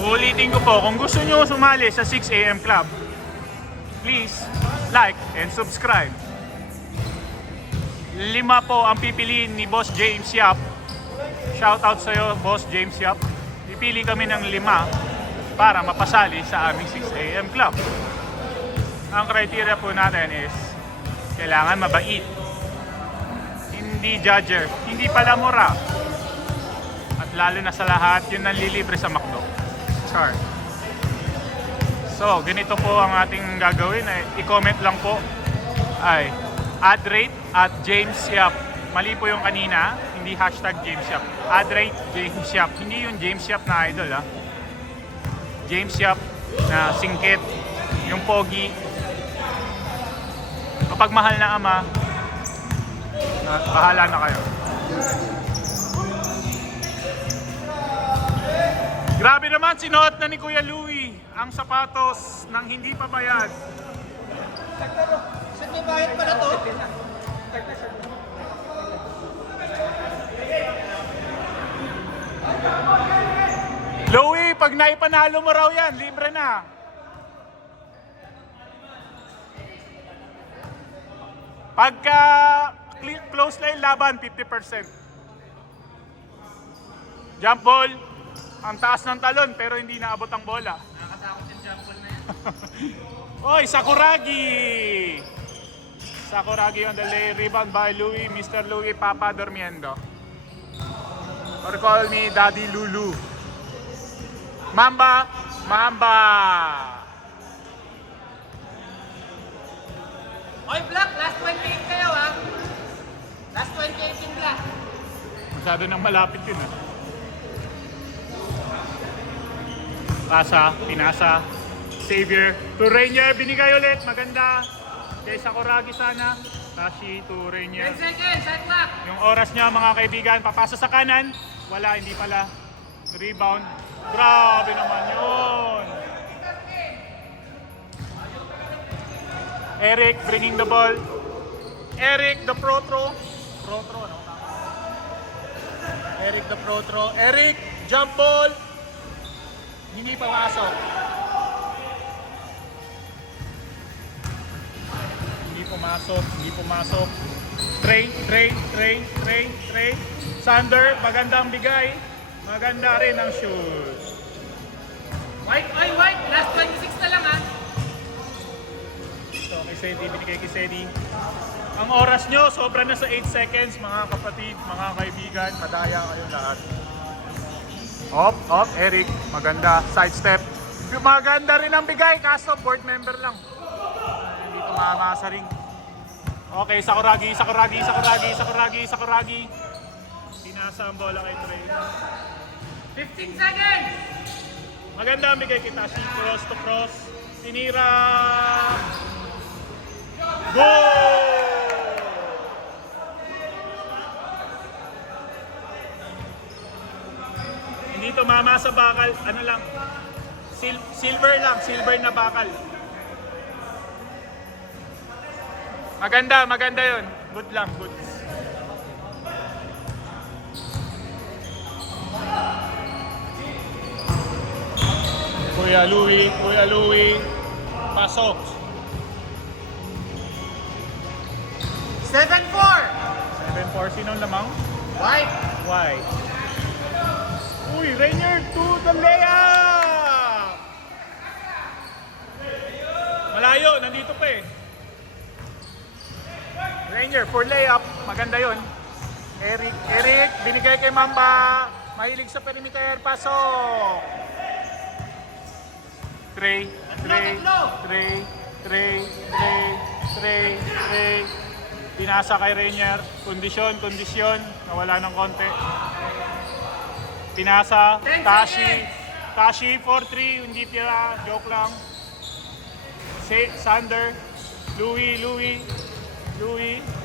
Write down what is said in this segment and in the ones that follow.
Uulitin ko po, kung gusto nyo sumali sa 6 AM Club, please like and subscribe. 5 po ang pipiliin ni Boss James Yap. Shoutout sa'yo, Boss James Yap. Pipili kami ng 5 para mapasali sa aming 6 AM Club. Ang criteria po natin is kailangan mabait, hindi judger, hindi palamura, at lalo na sa lahat, yun nanlilibre sa McDo. Char. So, ganito po ang ating gagawin. I-comment lang po ay @rate at James Yap. Mali po yung kanina, hindi hashtag James Yap. @rate James Yap. Hindi yung James Yap na idol ha. James Yap na singkit, yung pogi. Kapag mahal na ama, bahala na kayo. Grabe naman, sinuot na ni Kuya Louie ang sapatos ng hindi pa bayad. Saan may bayad pala to? Louie, pag naipanalo mo raw yan, libre na. Pagka close line laban, 50%. Jump ball, ang taas ng talon pero hindi naabot ang bola. Nakakatakot yung jump ball na yan. Oy, Sakuragi! Sakuragi on the lay, rebound by Louie, Mr. Louie Papa Durmiendo. Or call me Daddy Lulu. Mamba! Mamba! Oy, Black! Last 28 kayo, ha? Last 28 yung Black. Masyado nang malapit yun, ah. Pasa, pinasa, Xavier, to Rainier, binigay ulit, maganda. Kay Sakuragi sana, Tashi to Rainier. 10 seconds, shot clock! Yung oras niya mga kaibigan, papasa sa kanan, wala, hindi pala. Rebound, grabe naman yun. Eric bringing the ball. Eric the Protro. Protro, ano? Eric the Protro. Eric, jump ball. Hindi pumasok. Hindi pumasok. Hindi pumasok. Trey. Sander, magandang bigay. Maganda rin ang shoot. White! Last 26 na lang, ha? So, kay Sedi, binigay kay Sedi. Ang oras nyo, sobra na sa 8 seconds, mga kapatid, mga kaibigan. Madaya kayong lahat. Op, Eric. Maganda. Sidestep. Maganda rin ang bigay, kaso board member lang. Hindi tumama sa ring. Okay, Sakuragi. Pinasa ang bola kay Trey. 15 seconds! Maganda ang bigay kay Tashi. Cross to cross. Tinira. Goal! Hindi tumama sa bakal. Ano lang? Silver na bakal. Maganda yun. Good lang, good. Kuya Louie. Pasok. 7-4! 7-4, sinong lamang? White! Why? Uy, Rainier to the layup! Malayo, nandito pa eh. Rainier for layup, maganda yun. Eric, binigay kay Mamba. Mahilig sa perimeter, pasok. Trey. Pinasa kay Rainier. Kondisyon. Nawala ng konti. Pinasa. Tashi 4-3. Hindi tira. Joke lang. Sander. Louie.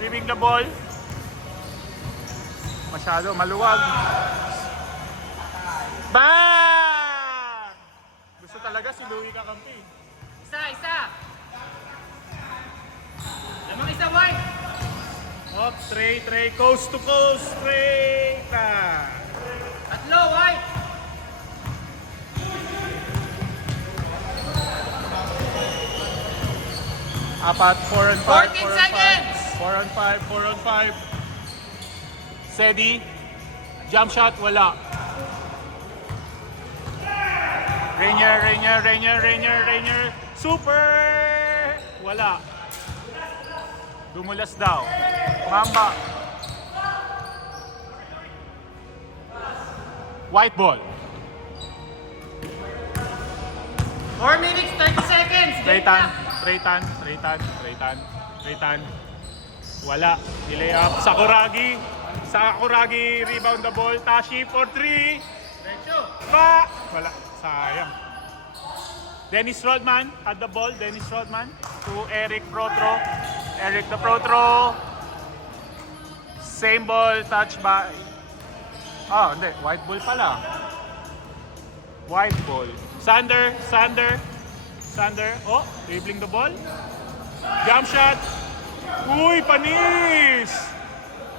Driving the ball. Masyado maluwag. Bang! Gusto talaga si Louie kakampi. Isa! Lamang isa, White! Up, Trey, coast to coast, straight. Tatlo, White! Apat, 4 on 5, 14 seconds. 4 on 5, 4 on 5. Steady. Jump shot, wala. Rainier. Super! Wala. Dumulas daw. Mamba. White ball. 4 minutes, 30 seconds. Game Traytan. Wala. Delay up. Sakuragi rebound the ball. Tashi for 3. Diretso. Wala. Sayang. Dennis Rodman had the ball. Dennis Rodman to Eric Protro. Eric the Protro. Same ball. Touch by... Hindi. White ball pala. White ball. Sander. Oh, dribbling the ball. Jump shot. Uy, panis!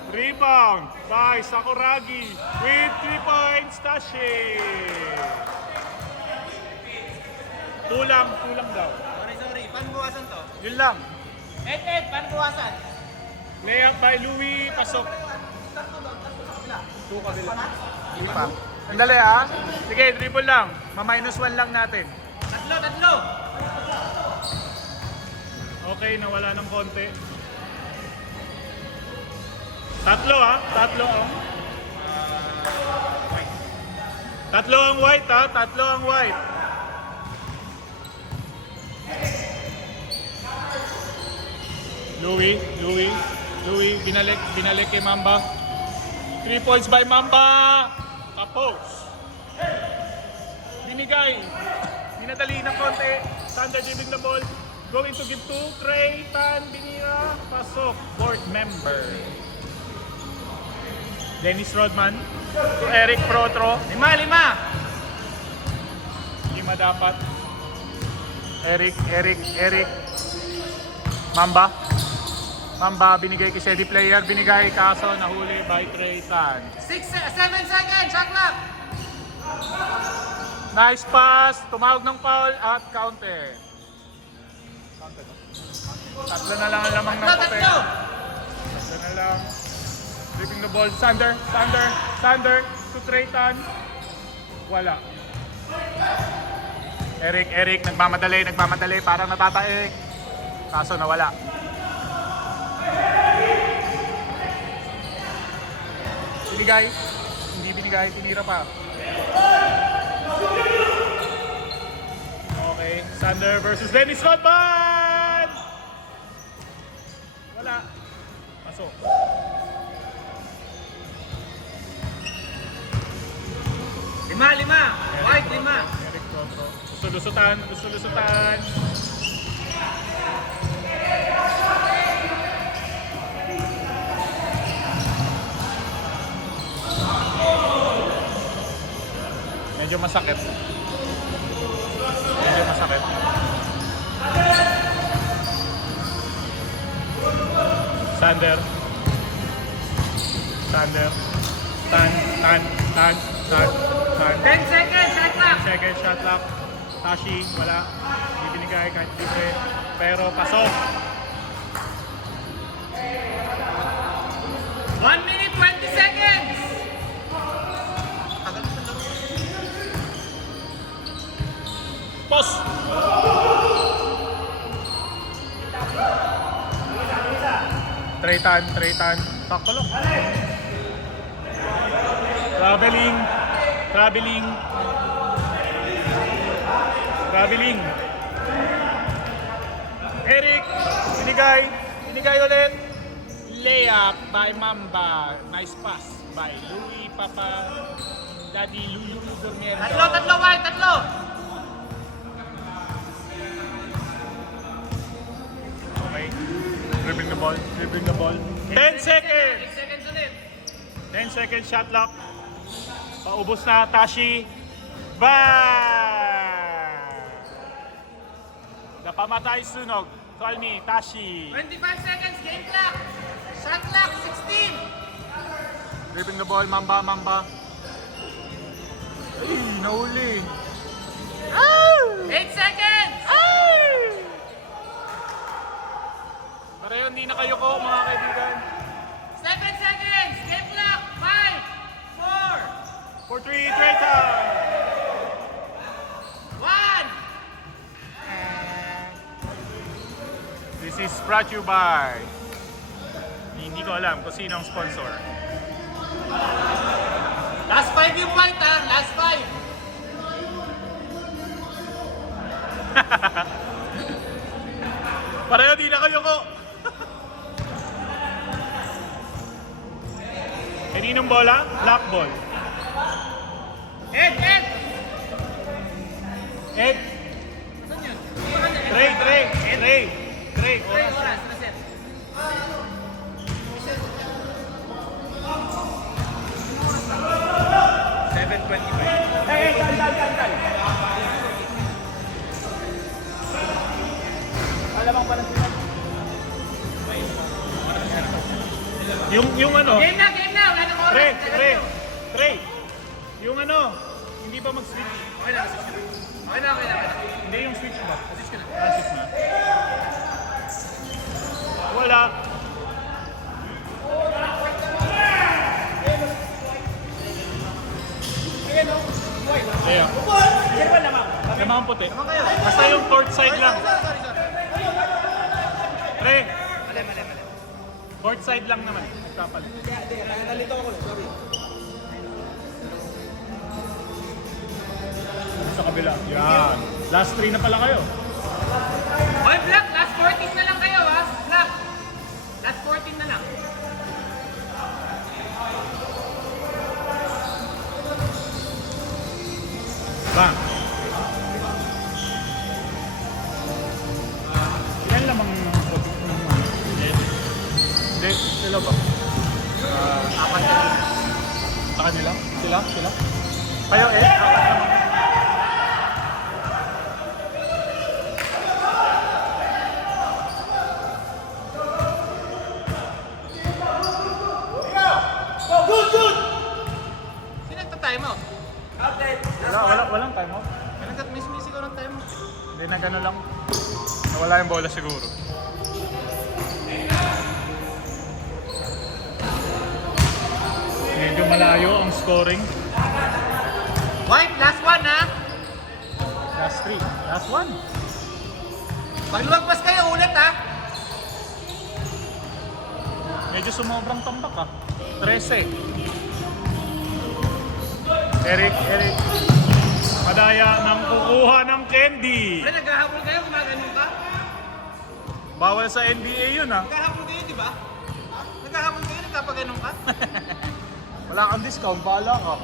Rebound by Sakuragi with 3 points. Tashi. Tulang daw. Sorry. Paano buwasan to? Yun lang. Ed, paano buwasan? Layup by Louie. Pasok. Hindi pa. Sandali Sige, dribble lang. Ma-1 lang natin. Tatlo. Okay, nawala ng konti. Tatlo Tatlo ang white Tatlo ang white. Louie, binalik kay Mamba. 3 points by Mamba. Tapos. Binigay. Dinadali ng konti. Sander giving the ball. Going to give to Traytan Binira. Pasok. Board member. Dennis Rodman to Eric Protro. 5. 5 dapat. Eric. Mamba binigay kay steady player. Binigay kaso nahuli by Traytan. 7 seconds. Shot clock. Nice pass. Tumawag ng foul at counted. Tatlo na lang ang lamang ng papel. Tatlo. Tatlo na lang. Dribbling the ball. Sander to Traytan. Wala. Eric, nagmamadali. Parang natatae. Kaso nawala. Hindi binigay. Tinira pa. Okay. Sander versus Dennis Rodman! Wala. Pasok. Lima. White, 5. Eric Protro. Gusto-lusutan. Medyo masakit. Sander. Tan. 10 seconds. Shot clock. Second shot clock. Tashi, wala. Hindi binigay kahit libre. Pero pasok. 1 minute, 20 seconds. Post. Traytan. Sakto lang. Traveling. Eric, binigay ulit. Layup by Mamba. Nice pass by Louie Papa Daddy Lulu Dormiendo. Tatlo, White. Okay. Dribbling the ball. 10 seconds. 8 seconds ulit. 10 seconds shot clock. Paubos na Tashi. Bang! Napamatay sunog. Call me Tashi. 25 seconds. Game clock. Shot clock, 16. Dribbling the ball, Mamba. Ay, nahuli. 8 seconds. is brought to you by... Hindi ko alam kung sino ang sponsor. Last 5 yung fight ha. Last 5. Pareho di na kayo ko. Kaninong bola? Black ball. Ed! Ed. Saan yun? Trey. Three oras. Reset. 7:25. Tal. Alamang pala sila. Yung ano? Game na. Wala nang oras. Trey. Yung ano? Hindi ba mag-switch? Okay na. Hindi yung switch ba? Assist ka na. Switch na. Wala. Ayan. Sino ba lamang? Lamang ang puti. Naman kayo. Basta yung court side lang. Sorry. Pre, Mali. court side lang naman. Nagkapalit. Nalito ako. Sorry. Sa kabila. Yan. Last 3 na pala kayo. Oy, Black, last 14 na lang kayo ha. Black. Last 14 na lang. Bang. Yan lamang ng puti ng ano. Hindi. Sila ba? Apat na rin. Sa kanila? Sila? Kayo apat naman. Sino nagta-time out? Walang time off. May nagkat-miss ikaw ng time out. Hindi na gano'n lang. Nawala yung bola siguro. Medyo malayo ang scoring. White, last one ha. Last 3. Last 1. Pag lumagpas kayo, ulit ha. Medyo sumobrang tambak ah. 13. Eric. Madaya ng kukuha ng candy. Pre, naghahabol kayo, gumaganon ka? Bawal sa NBA yun ah. Naghahabol kayo, di ba? Naghahabol kayo, nagkapaganon ka? Wala kang discount, bahala ka.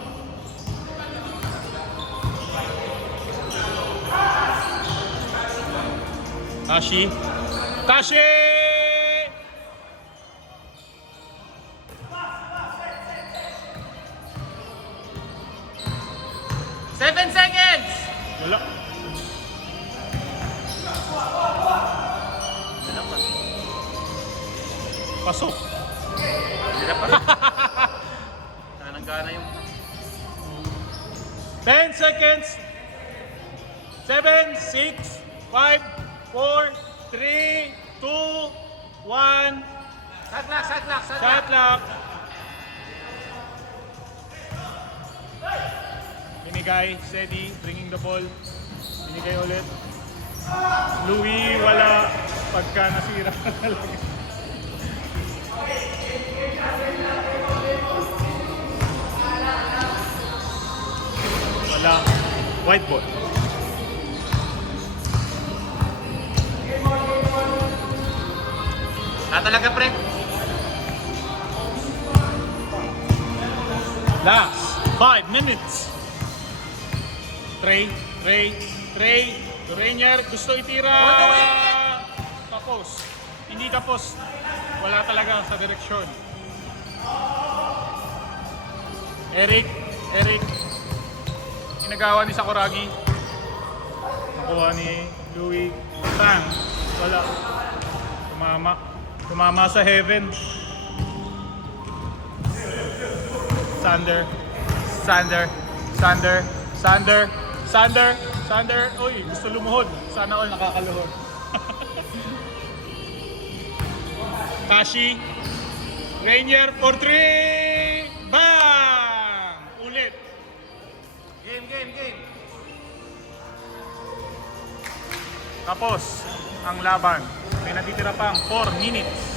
Tashi! 7 seconds! Wala. Pasok. Nananggana yung... 10 seconds. 7, 6, 5, 4, 3, 2, 1. Shot clock. Binigay, steady, bringing the ball. Binigay ulit. Louis, wala. Pagka nasira ka talaga. Wala. White ball. Talaga pre. Last 5 minutes. Trey. Rainier, gusto itira. Tapos. Hindi tapos. Wala talaga sa direksyon. Eric. Inagawa ni Sakuragi. Nakuha ni Louis. Bang. Wala. Tumama sa heaven. Sander. Uy, gusto lumuhod. Sana all nakakaluhod. Tashi. Rainier for 3. Bang! Ulit. Game. Tapos ang laban. May natitira pang 4 minutes.